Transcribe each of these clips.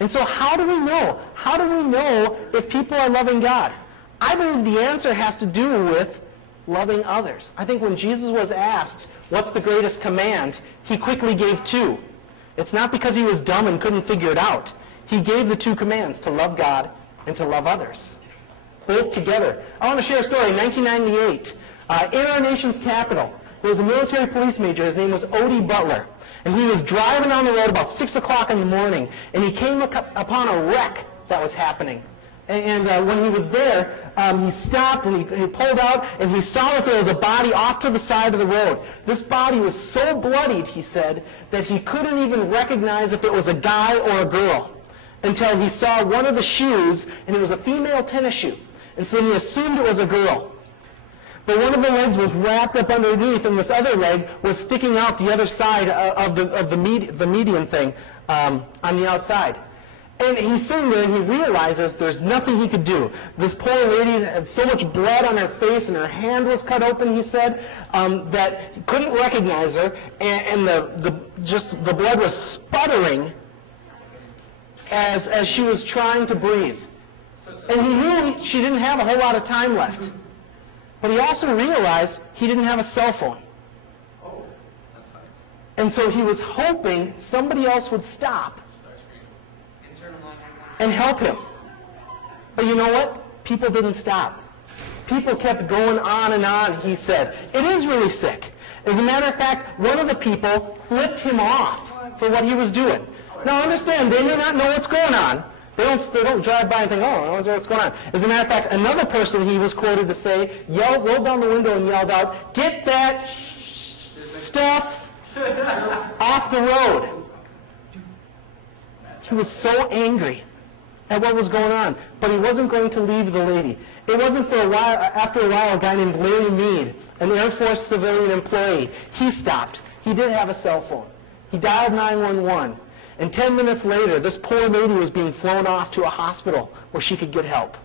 And so how do we know? How do we know if people are loving God? I believe the answer has to do with loving others. I think when Jesus was asked, what's the greatest command, he quickly gave two. It's not because he was dumb and couldn't figure it out. He gave the two commands, to love God and to love others. Both together. I want to share a story. In 1998, in our nation's capital, there was a military police major. His name was Odie Butler. And he was driving down the road about 6 o'clock in the morning, and he came upon a wreck that was happening. And when he was there, he stopped and he pulled out, and he saw that there was a body off to the side of the road. This body was so bloodied, he said, that he couldn't even recognize if it was a guy or a girl until he saw one of the shoes, and it was a female tennis shoe. And so he assumed it was a girl. But one of the legs was wrapped up underneath, and this other leg was sticking out the other side of the median thing on the outside. And he's sitting there, and he realizes there's nothing he could do. This poor lady had so much blood on her face, and her hand was cut open, he said, that he couldn't recognize her, and the blood was sputtering as she was trying to breathe. And he knew she didn't have a whole lot of time left. But he also realized he didn't have a cell phone. Oh, that's nice. And so he was hoping somebody else would stop and help him. But you know what? People didn't stop. People kept going on and on, he said. It is really sick. As a matter of fact, one of the people flipped him off for what he was doing. Now understand, they may not know what's going on. They don't drive by and think, oh, I don't know what's going on. As a matter of fact, another person he was quoted to say, rolled down the window and yelled out, "Get that stuff off the road." He was so angry at what was going on, but he wasn't going to leave the lady. It wasn't for a while, after a while, a guy named Larry Mead, an Air Force civilian employee, he stopped. He did have a cell phone. He dialed 911. And 10 minutes later, this poor lady was being flown off to a hospital where she could get help.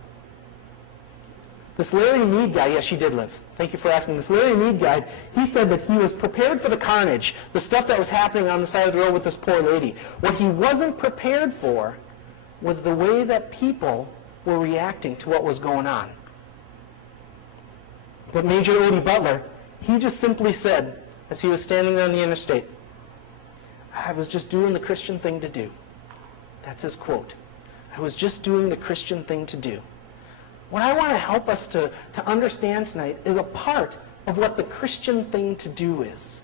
This Larry Mead guy, yes, she did live. Thank you for asking. This Larry Mead guy, he said that he was prepared for the carnage, the stuff that was happening on the side of the road with this poor lady. What he wasn't prepared for was the way that people were reacting to what was going on. But Major Odie Butler, he just simply said, as he was standing there on the interstate, "I was just doing the Christian thing to do." That's his quote. "I was just doing the Christian thing to do." What I want to help us to understand tonight is a part of what the Christian thing to do is.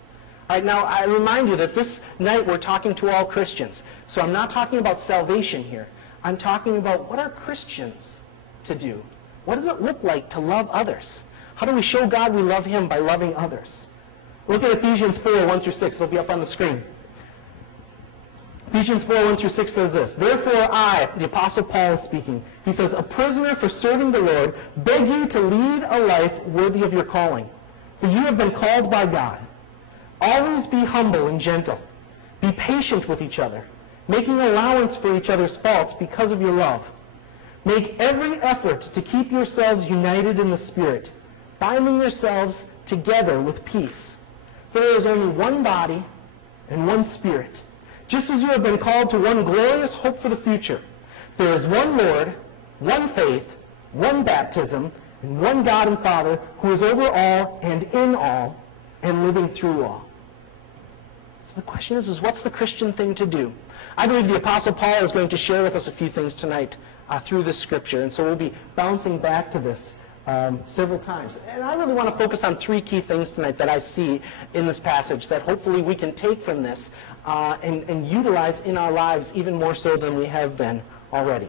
All right, now, I remind you that this night we're talking to all Christians. So I'm not talking about salvation here. I'm talking about what are Christians to do? What does it look like to love others? How do we show God we love Him by loving others? Look at Ephesians 4, 1 through 6. It'll be up on the screen. Ephesians 4, 1 through 6 says this, "Therefore I," the Apostle Paul is speaking, he says, "a prisoner for serving the Lord, beg you to lead a life worthy of your calling. For you have been called by God. Always be humble and gentle. Be patient with each other, making allowance for each other's faults because of your love. Make every effort to keep yourselves united in the Spirit, binding yourselves together with peace. For there is only one body and one Spirit, just as you have been called to one glorious hope for the future. There is one Lord, one faith, one baptism, and one God and Father who is over all and in all and living through all." So the question is what's the Christian thing to do? I believe the Apostle Paul is going to share with us a few things tonight through this scripture, and so we'll be bouncing back to this several times. And I really want to focus on three key things tonight that I see in this passage that hopefully we can take from this and utilize in our lives even more so than we have been already.